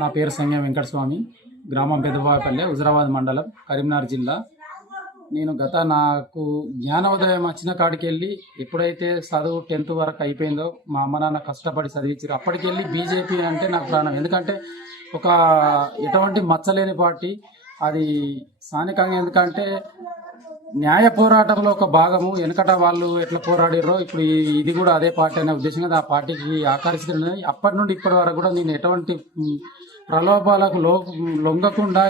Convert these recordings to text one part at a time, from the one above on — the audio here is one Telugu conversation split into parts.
నా పేరు సంగం వెంకటస్వామి, గ్రామం పెదబాపల్లె, హుజరాబాద్ మండలం, కరీంనగర్ జిల్లా. నేను నాకు జ్ఞానోదయం వచ్చిన కాడికి వెళ్ళి ఎప్పుడైతే చదువు 10th వరకు అయిపోయిందో మా అమ్మ నాన్న కష్టపడి చదివించారు. అప్పటికి వెళ్ళి బీజేపీ అంటే నాకు ప్రాణం. ఎందుకంటే ఒక ఎటువంటి మచ్చలేని పార్టీ అది స్థానికంగా. ఎందుకంటే న్యాయ పోరాటంలో ఒక భాగము. వెనకట వాళ్ళు ఎట్లా పోరాడారో ఇప్పుడు ఇది కూడా అదే పార్టీ అనే ఉద్దేశంగా ఆ పార్టీకి ఆకర్షిస్తున్నది. అప్పటి నుండి ఇప్పటి వరకు కూడా నేను ఎటువంటి ప్రలోభాలకు లొంగకుండా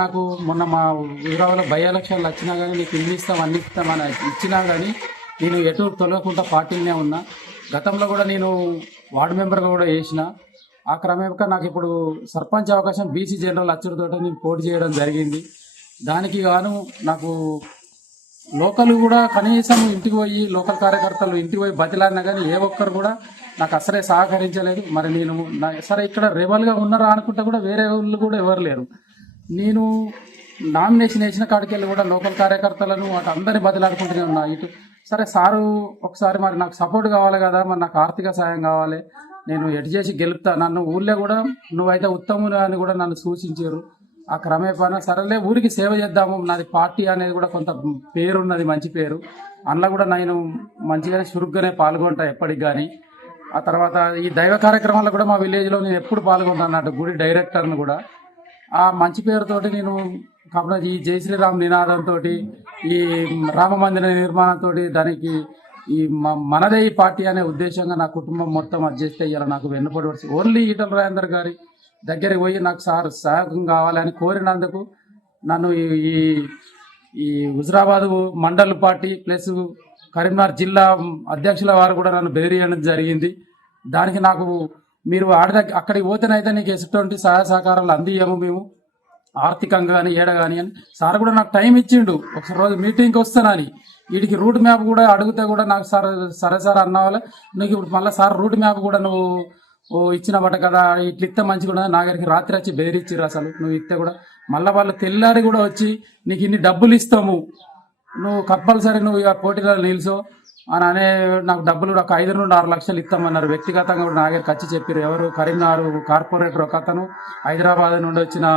నాకు మొన్న మా హుజరాబాద్లో బై ఎలక్షన్లు వచ్చినా కానీ నీకు ఇన్ని ఇస్తాం అన్ని ఇస్తామని ఇచ్చినా కానీ నేను ఎటు తొలగకుండా పార్టీలనే ఉన్నా. గతంలో కూడా నేను వార్డు మెంబర్గా కూడా చేసిన. ఆ క్రమంగా నాకు ఇప్పుడు సర్పంచ్ అవకాశం బీసీ జనరల్ అచ్చుడితో నేను పోటీ చేయడం జరిగింది. దానికి గాను నాకు లోకల్ కూడా కనీసం ఇంటికి పోయి లోకల్ కార్యకర్తలు ఇంటికి పోయి బతిలాడినా కానీ ఏ ఒక్కరు కూడా నాకు అసలే సహకరించలేదు. మరి నేను సరే ఇక్కడ రెబల్గా ఉన్నారా అనుకుంటే కూడా వేరే వాళ్ళు కూడా ఎవరు లేరు. నేను నామినేషన్ వేసిన కాడికి వెళ్ళి కూడా లోకల్ కార్యకర్తలను వాటి అందరినీ బతిలాడుకుంటూనే ఉన్నా. ఇటు సరే సారు ఒకసారి మరి నాకు సపోర్ట్ కావాలి కదా, మరి నాకు ఆర్థిక సాయం కావాలి, నేను ఎటు చేసి గెలుపుతా, నన్ను ఊళ్ళో కూడా నువ్వైతే ఉత్తములు అని కూడా నన్ను సూచించారు. ఆ క్రమేపణ సరేలే ఊరికి సేవ చేద్దాము, నాది పార్టీ అనేది కూడా కొంత పేరున్నది, మంచి పేరు. అందులో కూడా నేను మంచిగానే చురుగ్గానే పాల్గొంటా ఎప్పటికి కానీ. ఆ తర్వాత ఈ దైవ కార్యక్రమాల్లో కూడా మా విలేజ్లో నేను ఎప్పుడు పాల్గొంటాను అన్నట్టు, గుడి డైరెక్టర్ను కూడా. ఆ మంచి పేరుతోటి నేను కాబట్టి ఈ జై శ్రీరామ్ నినాదంతో ఈ రామ మందిర నిర్మాణంతో దానికి ఈ మనదే ఈ పార్టీ అనే ఉద్దేశంగా నా కుటుంబం మొత్తం అది చేస్తే ఇలా నాకు వెన్నుపోటు పడుతుంది. ఓన్లీ ఈటల రాజేందర్ గారి దగ్గరికి పోయి నాకు సహాయం కావాలని కోరినందుకు నన్ను ఈ హుజరాబాద్ మండల్ పార్టీ ప్లస్ కరీంనగర్ జిల్లా అధ్యక్షుల వారు కూడా నన్ను బెదిరియడం జరిగింది. దానికి నాకు మీరు అక్కడికి పోతేనైతే నీకు ఎటువంటి సహాయ సహకారాలు అందియము మేము ఆర్థికంగా కానీ ఏడ కానీ అని సార్ కూడా నాకు టైం ఇచ్చిండు. ఒకసారి రోజు మీటింగ్కి వస్తానని వీడికి రూట్ మ్యాప్ కూడా అడిగితే కూడా నాకు సరే సార్ అన్న వాళ్ళ నీకు ఇప్పుడు మళ్ళీ సార్ రూట్ మ్యాప్ కూడా నువ్వు ఇచ్చినబట్ట కదా, ఇట్లా ఇస్తే మంచిగా కూడా నా దగ్గరికి రాత్రి వచ్చి బెదిరించారు. అసలు నువ్వు ఇస్తే కూడా మళ్ళీ వాళ్ళు తెల్లారి కూడా వచ్చి నీకు ఇన్ని డబ్బులు ఇస్తాము, నువ్వు కంపల్సరీ నువ్వు ఇక పోటీలో నిలుసో అని నాకు డబ్బులు ఒక 5 నుండి 6 లక్షలు ఇస్తామన్నారు. వ్యక్తిగతంగా కూడా నా దగ్గరికి వచ్చి చెప్పారు. ఎవరు కరీంనగర్ కార్పొరేటర్ ఒక అతను, హైదరాబాద్ నుండి వచ్చిన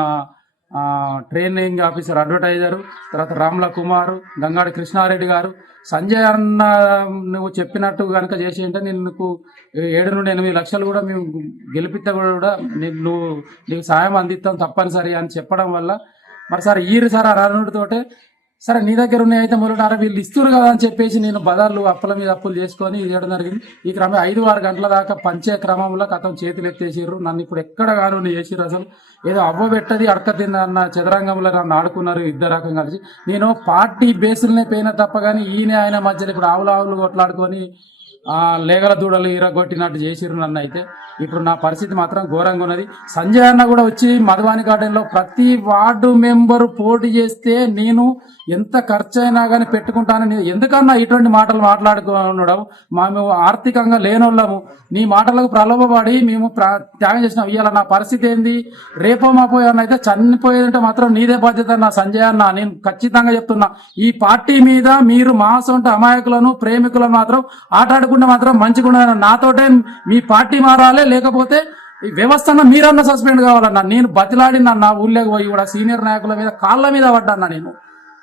ట్రైనింగ్ ఆఫీసర్ అడ్వర్టైజరు, తర్వాత రామ్ల కుమారు, గంగాడి కృష్ణారెడ్డి గారు, సంజయ్ అన్న నువ్వు చెప్పినట్టు కనుక చేసి అంటే నేను నీకు 7 నుండి 8 లక్షలు కూడా మేము గెలిపిస్తే కూడా నీకు సాయం అందిస్తాం తప్పనిసరి అని చెప్పడం వల్ల మరి సార్ సార్ అరణుడితోటే సరే నీ దగ్గర ఉన్నాయి అయితే మొదట వీళ్ళు ఇస్తున్నారు కదా అని చెప్పేసి నేను బజార్లు అప్పుల మీద అప్పులు చేసుకొని ఇవ్వడం జరిగింది. ఈ క్రమం 5-6 గంటల దాకా పంచే క్రమంలో కథం చేతులు ఎత్తేసారు. నన్ను ఇప్పుడు ఎక్కడ కాను చేసిర్రు. అసలు ఏదో అవ్వబెట్టది అడక తిన్న చదరంగంలో నన్ను ఆడుకున్నారు ఇద్దరు రకం కలిసి. నేను పార్టీ బేసులనే పోయినా తప్ప కానీ ఆయన మధ్యలో ఇప్పుడు ఆవులు కొట్లాడుకొని లేగల దూడలు ఇరగొట్టినట్టు చేసిర్రు నన్ను. అయితే ఇప్పుడు నా పరిస్థితి మాత్రం ఘోరంగా ఉన్నది. సంజయ్ అన్న కూడా వచ్చి మధువాని గార్డెన్లో ప్రతి వార్డు మెంబరు పోటీ చేస్తే నేను ఎంత ఖర్చు అయినా కానీ పెట్టుకుంటానని ఎందుకన్నా ఇటువంటి మాటలు మాట్లాడుకోవడం, మేము ఆర్థికంగా లేనోళ్ళము, నీ మాటలకు ప్రలోభపడి మేము త్యాగం చేసినాం. ఇవాళ నా పరిస్థితి ఏంది, రేపో మాపోయాను అయితే చనిపోయేదంటే మాత్రం నీదే బాధ్యత నా సంజయ్ అన్న. నేను ఖచ్చితంగా చెప్తున్నా, ఈ పార్టీ మీద మీరు మా సొంత అమాయకులను ప్రేమికులను మాత్రం ఆటాడుకుంటే మాత్రం మంచిగా నాతోటే మీ పార్టీ మారాలి, లేకపోతే ఈ వ్యవస్థను మీరన్నా సస్పెండ్ కావాలన్నా. నేను బతిలాడిన నా ఊళ్ళోకి పోయి కూడా సీనియర్ నాయకుల మీద కాళ్ళ మీద పడ్డాన్నా. నేను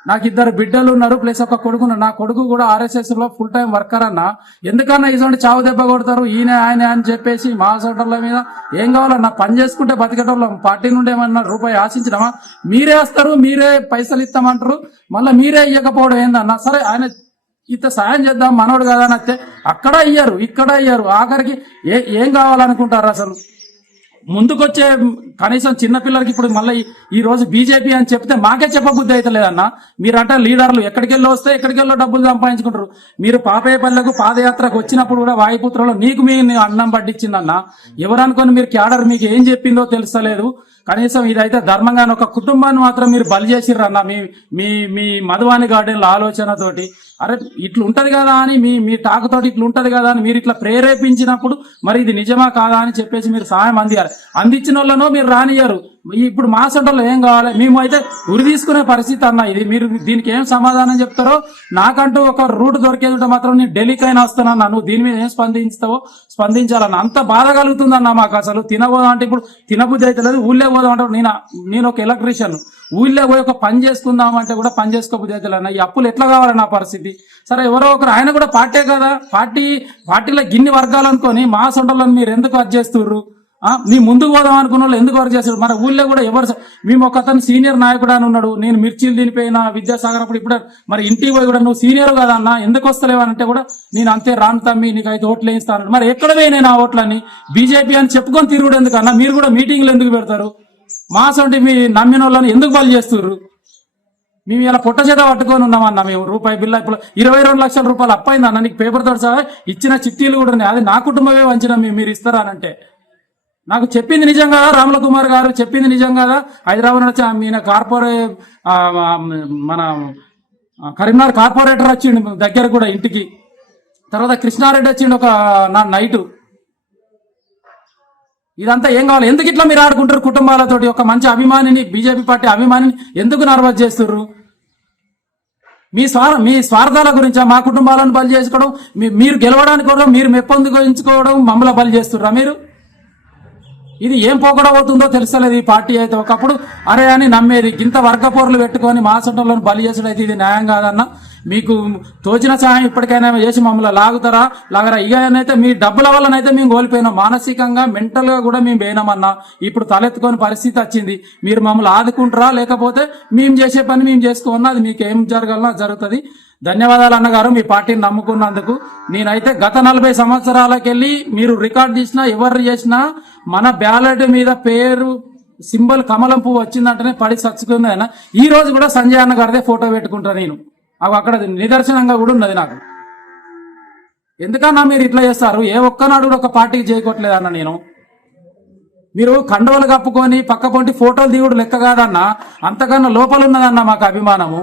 నాకు 2 బిడ్డలు ఉన్నారు ప్లస్ ఒక కొడుకు. నా కొడుకు కూడా RSS లో ఫుల్ టైం వర్కర్ అన్న. ఎందుకన్నా ఇటువంటి చావు దెబ్బ కొడతారు ఆయన అని చెప్పేసి మా సోటర్ల మీద ఏం కావాలన్నా పని చేసుకుంటే బతికేటోళ్ళం. పార్టీ నుండి ఏమన్నా రూపాయి ఆశించినామా? మీరే వస్తారు, మీరే పైసలు ఇస్తామంటారు, మళ్ళీ మీరే ఇవ్వకపోవడం ఏందన్నా? సరే ఆయన ఇంత సాయం చేద్దాం మనోడు కదా అని వస్తే అక్కడ ఇయ్యారు, ఇక్కడ ఇయ్యారు. ఆఖరికి ఏం కావాలనుకుంటారు అసలు? ముందుకొచ్చే కనీసం చిన్నపిల్లలకి ఇప్పుడు మళ్ళీ ఈ రోజు బీజేపీ అని చెప్తే మాకే చెప్పబుద్ధి అయితే లేదన్నా. మీరంటే లీడర్లు ఎక్కడికెళ్ళి వస్తే ఎక్కడికెళ్ళో డబ్బులు సంపాదించుకుంటారు. మీరు పాపేపల్లెకు పాదయాత్రకు వచ్చినప్పుడు కూడా వాయుపుత్రలో నీకు మీ అన్నం పట్టించిందన్నా. ఎవరనుకొని మీరు క్యాడర్ మీకు ఏం చెప్పిందో తెలుస్తలేదు. కనీసం ఇదైతే ధర్మంగా ఒక కుటుంబాన్ని మాత్రం మీరు బలి చేసిర్రన్న మీ మధువాని గార్డెన్ల ఆలోచనతోటి. అరే ఇట్లా ఉంటది కదా అని మీ టాకుతోటి ఇట్లా ఉంటది కదా అని మీరు ఇట్లా ప్రేరేపించినప్పుడు మరి ఇది నిజమా కాదా అని చెప్పేసి మీరు సాయం అందియాలి. అందించిన వాళ్ళనో మీరు రానియరు. ఇప్పుడు మా సొంటలో ఏం కావాలి? మేము అయితే ఉరి తీసుకునే పరిస్థితి అన్న ఇది. మీరు దీనికి ఏం సమాధానం చెప్తారో? నాకంటూ ఒక రూట్ దొరికేది ఉంటే మాత్రం నేను ఢిల్లీకైనా వస్తానన్నా. నువ్వు దీని మీద ఏం స్పందిస్తావో స్పందించాలన్న. అంత బాధ కలుగుతుందన్న మాకు. అసలు తినబోదాం అంటే ఇప్పుడు తినబుద్ధి అయితే లేదు. ఊళ్ళో పోదాం అంటే నేను ఒక ఎలక్ట్రీషియన్, ఊళ్ళో పోయి ఒక పని చేసుకుందాం అంటే కూడా పని చేసుకోబుద్ధి అయితే లేదు. ఈ అప్పులు ఎట్లా కావాలి నా పరిస్థితి? సరే ఎవరో ఒకరు, ఆయన కూడా పార్టీ కదా, పార్టీలో గిన్ని వర్గాలు అనుకొని మా సొంటలను మీరు ఎందుకు అది చేస్తుర్రు? మీ ముందుకు పోదాం అనుకున్న వాళ్ళు ఎందుకు వర్క్ చేస్తారు? మన ఊళ్ళో కూడా ఎవరు, మేము ఒక అతను సీనియర్ నాయకుడు అని ఉన్నాడు, నేను మిర్చీలు తినిపోయిన విద్యాసాగర్ అప్పుడు. ఇప్పుడు మరి ఇంటికి పోయి కూడా నువ్వు సీనియర్ కదా అన్న, ఎందుకు వస్తలేవనంటే కూడా నేను అంతే రాను తమ్మి, నీకైతే ఓట్లు వేయిస్తాను. మరి ఎక్కడ పోయినాయి నా ఓట్లని? బీజేపీ అని చెప్పుకొని తిరుగుడు ఎందుకన్నా? మీరు కూడా మీటింగ్లు ఎందుకు పెడతారు? మా సొంటి మీ నమ్మిన వాళ్ళని ఎందుకు బలి చేస్తుర్రు? మేము ఇలా పొట్ట చేత పట్టుకొని ఉన్నామన్నా. మేము రూపాయి బిల్ల ఇప్పుడు 22 లక్షల రూపాయలు అప్పైంది అన్న. నీకు పేపర్ తోటి సహా ఇచ్చిన చిట్టీలు కూడా ఉన్నాయి. అది నా కుటుంబమే వంచిన మీరు ఇస్తారానంటే. నాకు చెప్పింది నిజం కదా, రాముల కుమార్ గారు చెప్పింది నిజం కదా. హైదరాబాద్ ఈయన మన కరీంనగర్ కార్పొరేటర్ వచ్చిండు దగ్గర కూడా ఇంటికి. తర్వాత కృష్ణారెడ్డి వచ్చిండు ఒక నైటు. ఇదంతా ఏం కావాలి? ఎందుకు ఇట్లా మీరు ఆడుకుంటారు కుటుంబాలతోటి? ఒక మంచి అభిమానిని, బీజేపీ పార్టీ అభిమానిని ఎందుకు నర్వస్ చేస్తుర్రు? మీ స్వార్థాల గురించా మా కుటుంబాలను బలి చేసుకోవడం? మీరు గెలవడానికి కూడా మీరు మెప్పొందుకోవడం మమ్మల్ని బలి చేస్తుర్రా మీరు? ఇది ఏం పోకడవుతుందో తెలుస్తలేదు. ఈ పార్టీ అయితే ఒకప్పుడు అరే అని నమ్మేది, ఇంత వర్గ పోర్లు పెట్టుకొని మా సొంటలను బలి చేసుడు అయితే ఇది న్యాయం కాదన్న. మీకు తోచిన సహాయం ఇప్పటికైనా చేసి మమ్మల్ని లాగరా. ఇకనైతే మీ డబ్బుల వల్లనైతే మేము కోల్పోయినాం, మానసికంగా మెంటల్ గా కూడా మేము పోయినామన్నా. ఇప్పుడు తలెత్తుకొని పరిస్థితి వచ్చింది. మీరు మమ్మల్ని ఆదుకుంటారా, లేకపోతే మేము చేసే పని మేము చేసుకోమన్నా అది మీకు ఏం జరగాలన్నా జరుగుతుంది. ధన్యవాదాలు అన్నగారు, మీ పార్టీని నమ్ముకున్నందుకు. నేనైతే గత 40 సంవత్సరాలకెళ్ళి మీరు రికార్డ్ చేసినా ఎవరు చేసినా మన బ్యాలెట్ మీద పేరు సింబల్ కమలం పువ్వు వచ్చిందంటేనే పడి చచ్చుకుంది అయినా. ఈ రోజు కూడా సంజయ్ అన్న గారిదే ఫోటో పెట్టుకుంటా నేను. అక్కడ నిదర్శనంగా కూడా ఉన్నది నాకు. ఎందుకన్నా మీరు ఇట్లా చేస్తారు? ఏ ఒక్కనాడు కూడా ఒక పార్టీకి చేయకోవట్లేదన్న నేను. మీరు కండవలు కప్పుకొని పక్క పొంటి ఫోటోలు దిగుడు లెక్క కాదన్నా, అంతకన్నా లోపల ఉన్నదన్న మాకు అభిమానము.